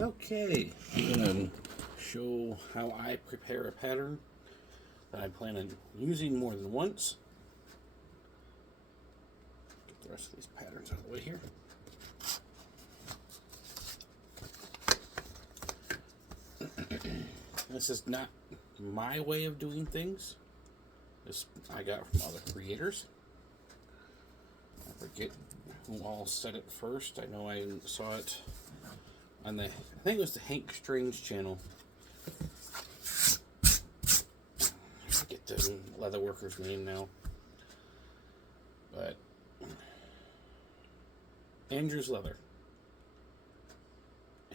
Okay, I'm going to show how I prepare a pattern that I plan on using more than once. Get the rest of these patterns out of the way here. This is not my way of doing things. This I got from other creators. I forget who all said it first. I know I saw it on I think it was the Hank Strange channel. I forget the leather worker's name now. But Andrew's Leather.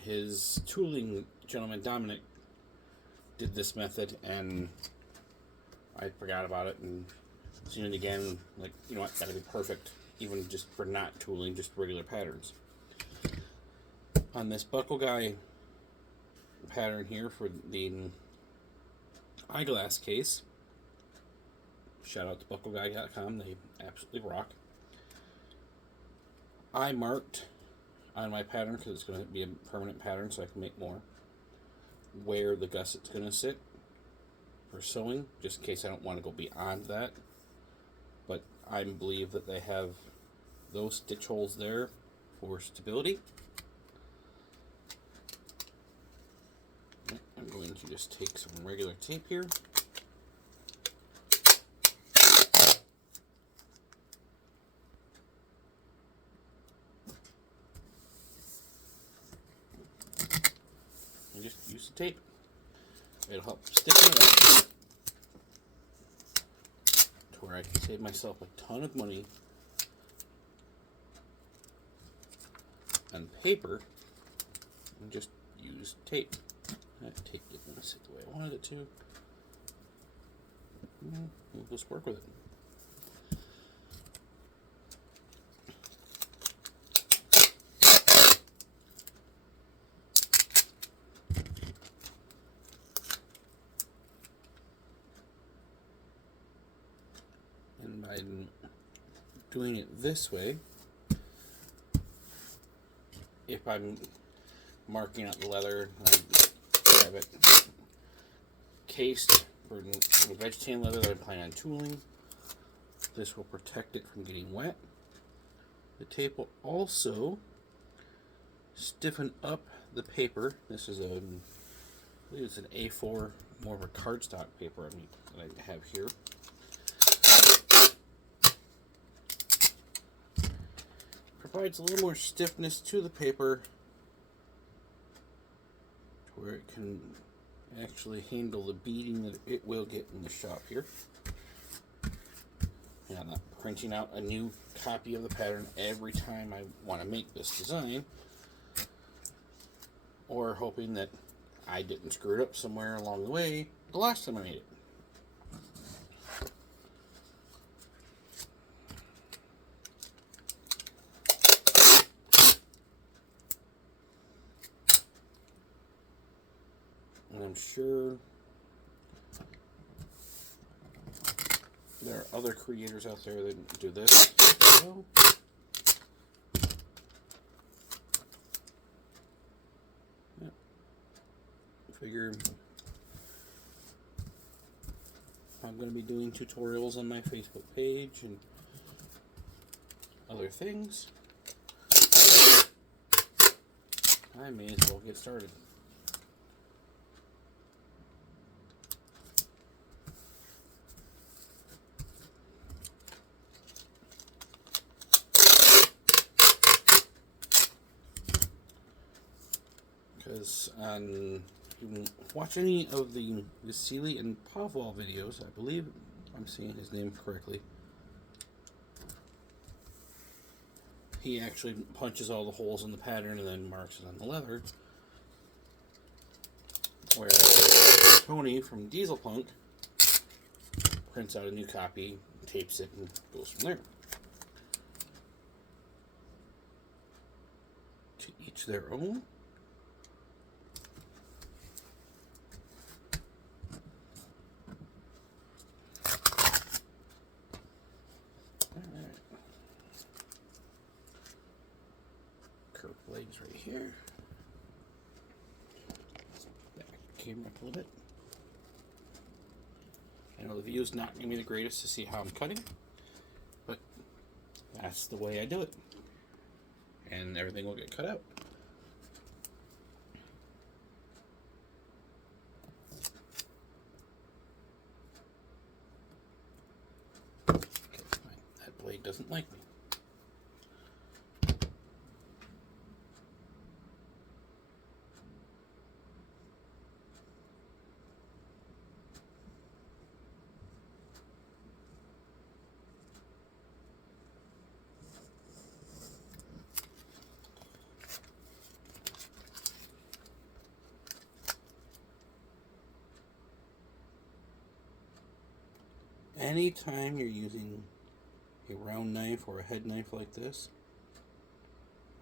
His tooling gentleman, Dominic, did this method, and I forgot about it and seen it again. Like, you know what, that'd be perfect, even just for not tooling, just regular patterns. On this Buckle Guy pattern here for the eyeglass case, shout out to buckleguy.com, they absolutely rock. I marked on my pattern, because it's going to be a permanent pattern so I can make more, where the gusset's going to sit for sewing, just in case I don't want to go beyond that. But I believe that they have those stitch holes there for stability. I'm going to just take some regular tape here. And just use the tape. It'll help stiffen it up to where I can save myself a ton of money on paper and just use tape. That tape didn't sit the way I wanted it to. We'll just work with it. And by doing it this way, if I'm marking out the leather, I have it cased for vegetarian leather that I plan on tooling. This will protect it from getting wet. The tape will also stiffen up the paper. This is I believe it's an A4, more of a cardstock paper that I have here. Provides a little more stiffness to the paper to where it can actually handle the beating that it will get in the shop here. And I'm not printing out a new copy of the pattern every time I want to make this design, or hoping that I didn't screw it up somewhere along the way the last time I made it. And I'm sure there are other creators out there that do this as well. Yeah. Figure I'm going to be doing tutorials on my Facebook page and other things. I may as well get started. Because if you watch any of the Vasily and Pavlov videos, I believe I'm saying his name correctly, he actually punches all the holes in the pattern and then marks it on the leather. Whereas Tony from Dieselpunk prints out a new copy, tapes it, and goes from there. To each their own. Curved blades right here. camera up a little bit. I know the view is not going to be the greatest to see how I'm cutting, but that's the way I do it. And everything will get cut out. Okay, fine. That blade doesn't like me. Anytime you're using a round knife or a head knife like this,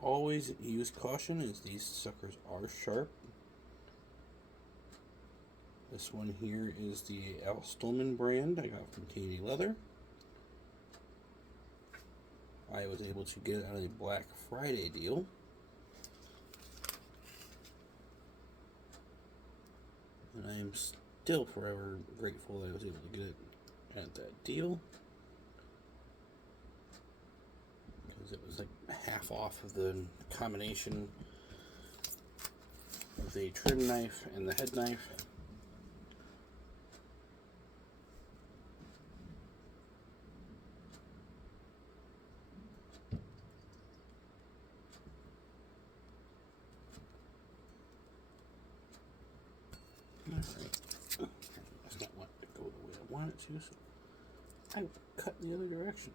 always use caution, as these suckers are sharp. This one here is the Al Stolman brand I got from Katie Leather. I was able to get it on a Black Friday deal. And I am still forever grateful that I was able to get it at that deal, because it was like half off of the combination of the trim knife and the head knife. Alright, that's not want to go the way I want it to, so I cut in the other direction.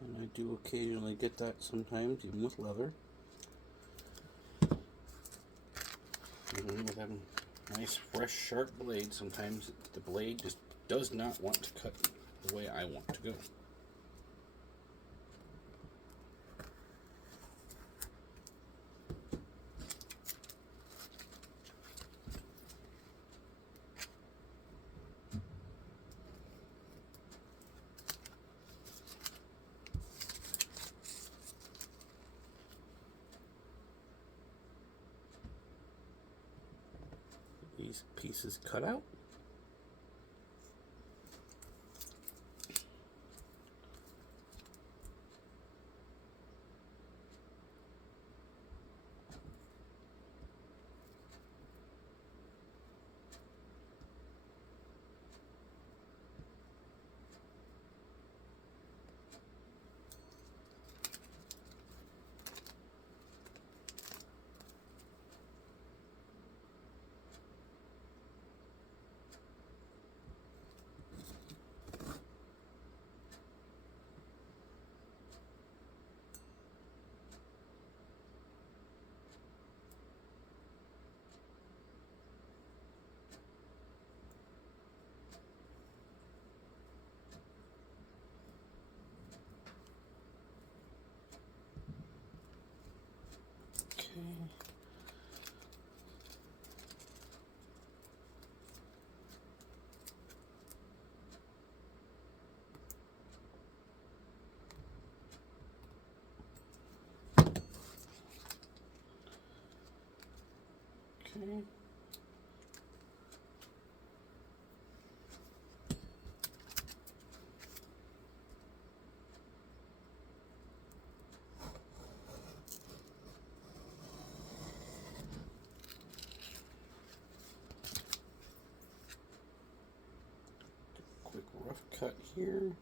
And I do occasionally get that sometimes, even with leather. Even with having a nice, fresh, sharp blade, sometimes the blade just does not want to cut the way I want to go. These pieces cut out. Okay. Quick rough cut here.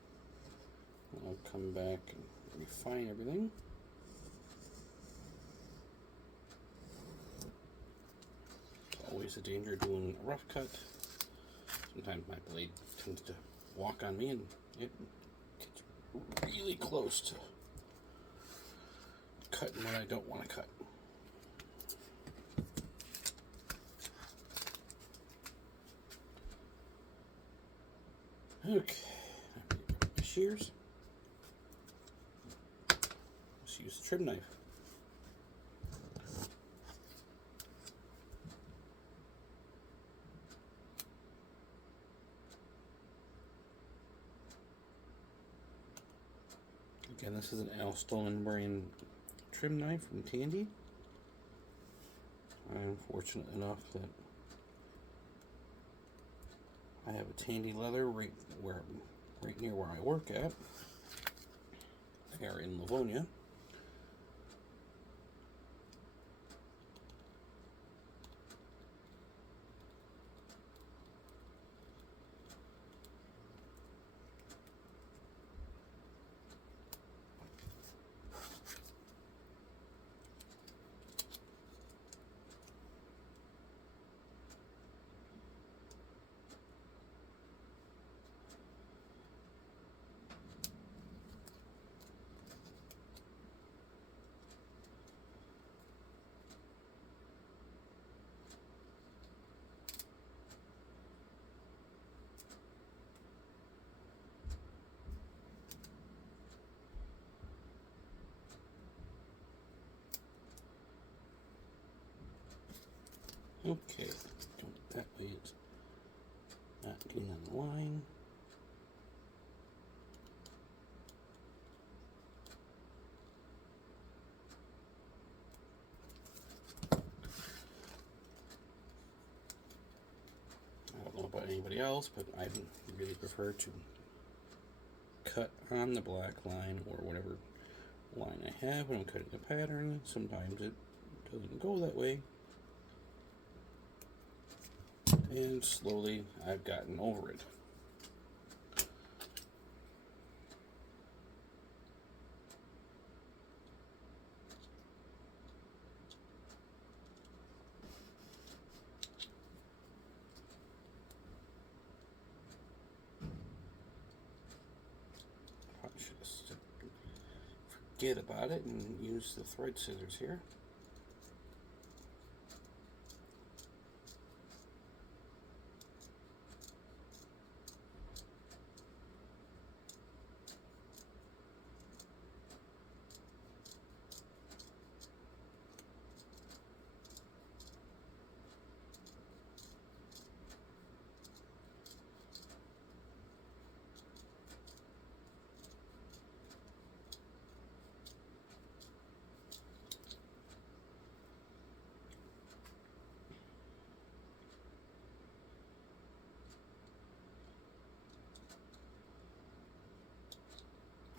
I'll come back and refine everything. Always a danger doing a rough cut. Sometimes my blade tends to walk on me and it gets really close to cutting what I don't want to cut. Okay, shears. just use the trim knife. Again, this is an Al Stolen brand trim knife from Tandy. I'm fortunate enough that I have a Tandy leather right near where I work at. They are in Livonia. Okay, that way it's not getting on the line. I don't know about anybody else, but I really prefer to cut on the black line or whatever line I have when I'm cutting a pattern. Sometimes it doesn't go that way. And slowly I've gotten over it. I should just forget about it and use the thread scissors here.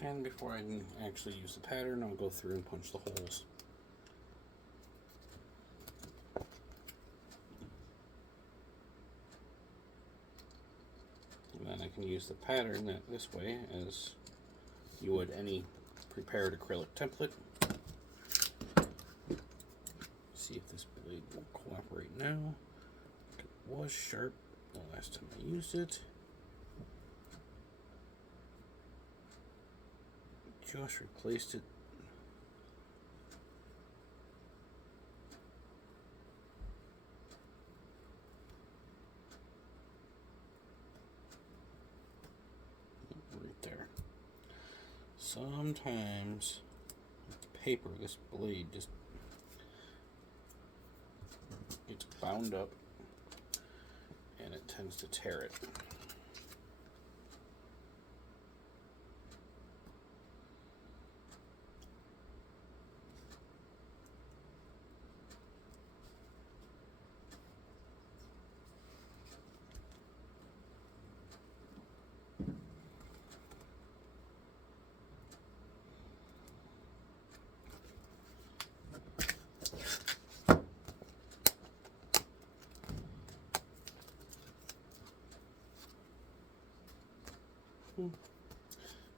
And before I can actually use the pattern, I'll go through and punch the holes. And then I can use the pattern this way as you would any prepared acrylic template. See if this blade will cooperate now. It was sharp the last time I used it. Just replaced it. Right there. Sometimes with paper, this blade just gets bound up and it tends to tear it.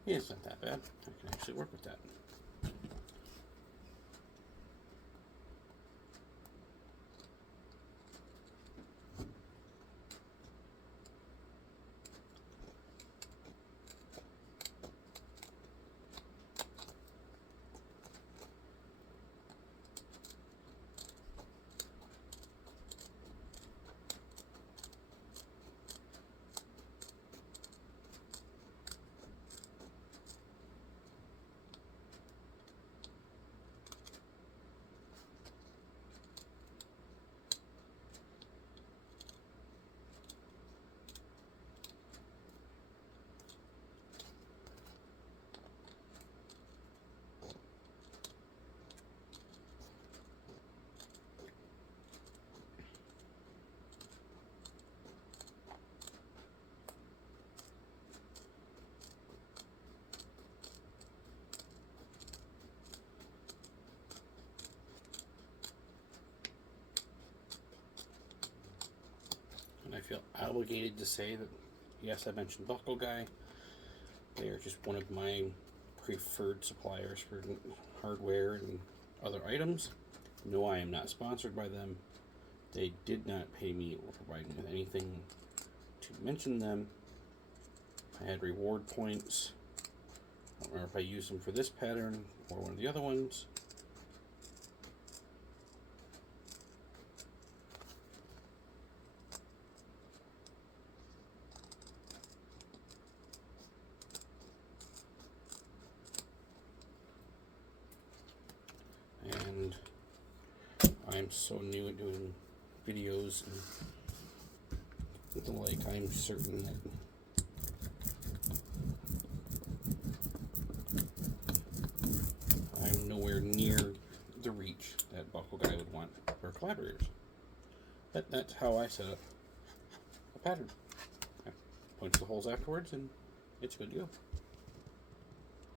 Yeah, it's not that bad. I can actually work with that. obligated to say that, yes, I mentioned Buckle Guy. They are just one of my preferred suppliers for hardware and other items. No, I am not sponsored by them. They did not pay me or provide me with anything to mention them. I had reward points. I don't remember if I used them for this pattern or one of the other ones. And I'm so new at doing videos and the like, I'm certain that I'm nowhere near the reach that Buckle Guy would want for collaborators. But that's how I set up a pattern. I punch the holes afterwards and it's good to go.